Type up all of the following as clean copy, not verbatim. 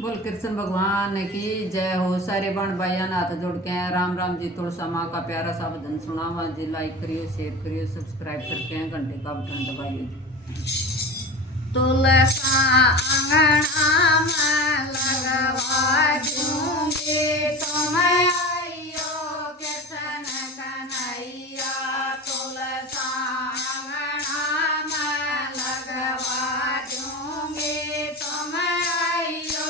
बोल कृष्ण भगवान की जय हो। सारे बहन भाइयों हाथ जोड़ के राम राम जी। तुलसा माँ का प्यारा सा भजन सुनावा जी। लाइक करियो, शेयर करियो, सब्सक्राइब करके घंटे का बटन दबाइयो जी। तुलसा अंगना में लगवा दूंगी तुम आइयो कृष्ण कन्हैया। तुलसा अंगना में लगवा दूंगी तुम आइयो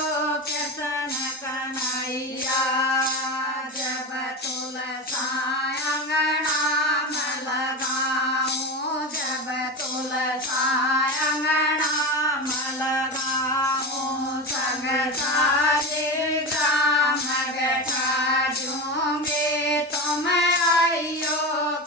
कृष्ण कन्हैया। जब तुलसा अंगना में लगाऊं, जब तुलसा अंगना में लगाऊं, संग सारे ग्राम बैठा दूंगी तुम आइयो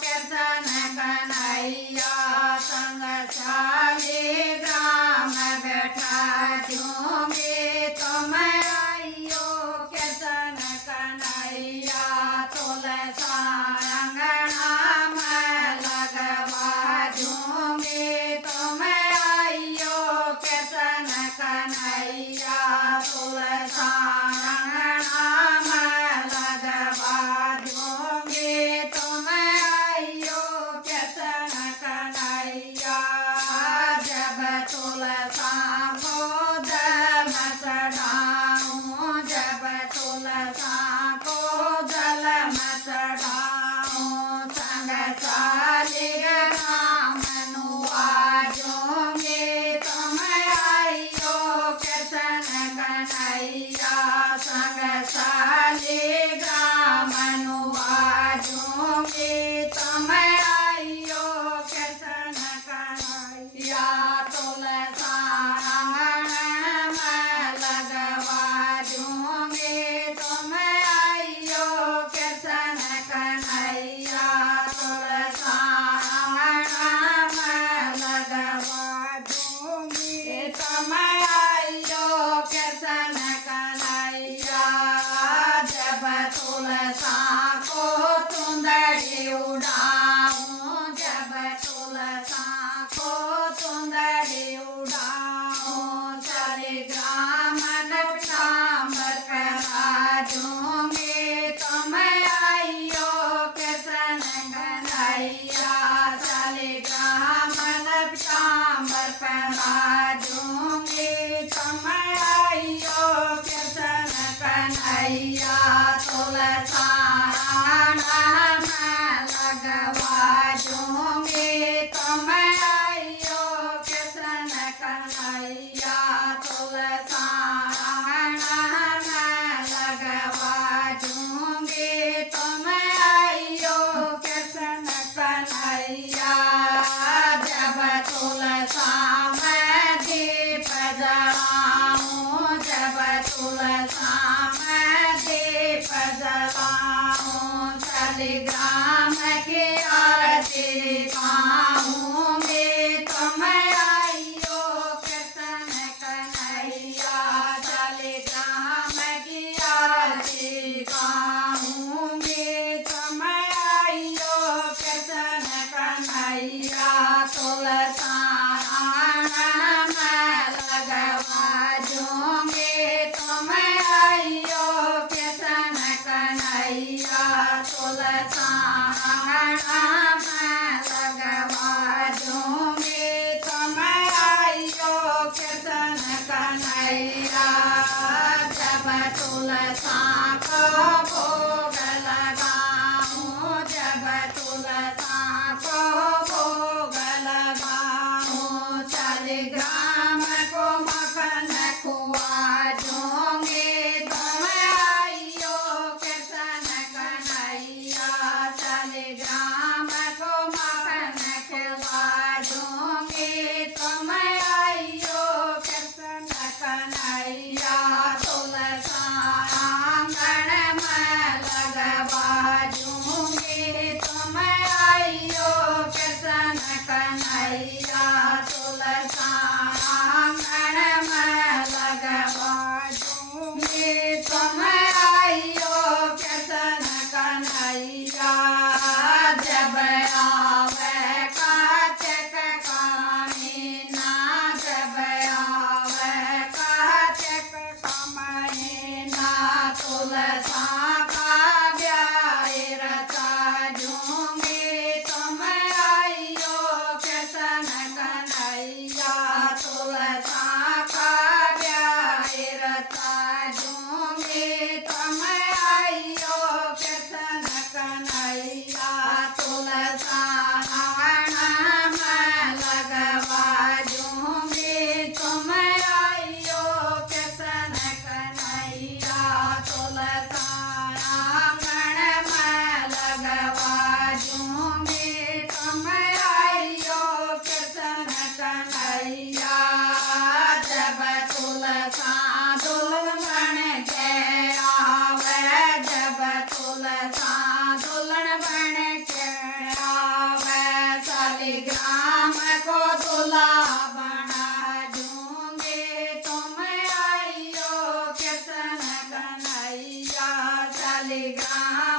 कृष्ण कन्हैया। संग सारे ग्राम बैठा दूंगी तुम आइयो कृष्ण कन्हैया। तुलसा अंगना में लगवा दूंगी तुम आइयो कृष्ण कन्हैया। तुलसा अंगना में लगवा दूंगी तुम आइयो कृष्ण कन्हैया। जब तुलसा को जल में चढ़ाऊं, जब तुलसा को जल में चढ़ाऊं, संग सालिग्राम नुआजूंगी तुम आइयो कृष्ण कन्हैया। संग सालिग्राम नुआजूंगी तुम आइयो कृष्ण कन्हैया। तुलसा अंगना में लगवा दूंगी तुम आइयो कृष्ण कन्हैया। तुलसा अंगना में लगवा दूंगी तुम आइयो कृष्ण कन्हैया। जब तुलसा को चुंदड़ी उड़ाऊं, जब तुलसा को चुंदड़ी उड़ाऊं, शालिग्राम नवसांबर करा दूंगी तुम आइयो कृष्ण कन्हैया। शालिग्राम नवसांबर करा दूंगी तुम आइयो कृष्ण कन्हैया। तुलसा अंगना में लगवा दूंगी तुम आइयो कृष्ण कन्हैया। तुलसा अंगना में लगवा दूंगी तुम आइयो कृष्ण कन्हैया। जब तुलसा में दीप जलाऊं, जब तुलसा में दीप जलाऊं, शालिग्राम की आरती गाऊंगी तुम आइयो कृष्ण कन्हैया। शालिग्राम की आरती गाऊंगी तुम आइयो कृष्ण कन्हैया। तुलसा अंगना में लगवा दूंगी तुम आइयो कृष्ण कन्हैया। तुलसा अंगना में लगवा दूंगी तुम आइयो कृष्ण कन्हैया। जब तुलसा को भोग लगाऊं, जब तुलसा को भोग लगाऊं, शालिग्राम को मक्खन खुआ दूंगी तुम आइयो कृष्ण कन्हैया। शालिग्राम को मक्खन खुआ दूंगी तुम आइयो कृष्ण कन्हैया। तुलसा आंगन में लगवा दूंगी तुम आइयो कृष्ण कन्हैया। तुलसा आंगन में लगवा दूंगी तुम आइयो कृष्ण कन्हैया। जब आवे कार्तिक का महीना, जब आवे कार्तिक बता दूंगी तुम आइयो कृष्ण कन्हैया तुलसा मैं लगवा दूंगी तुम आइयो कृष्ण कन्हैया तुलसा आंगन में लगवा दूंगी तुम आइयो कृष्ण कन्हैया जब तुलसा दुल्हन बन के आवे जब तुलसा दुल्हन बन के आवे शालिग्राम को दूल्हा बना दूंगी तुम आइयो कृष्ण कन्हैया शालिग्राम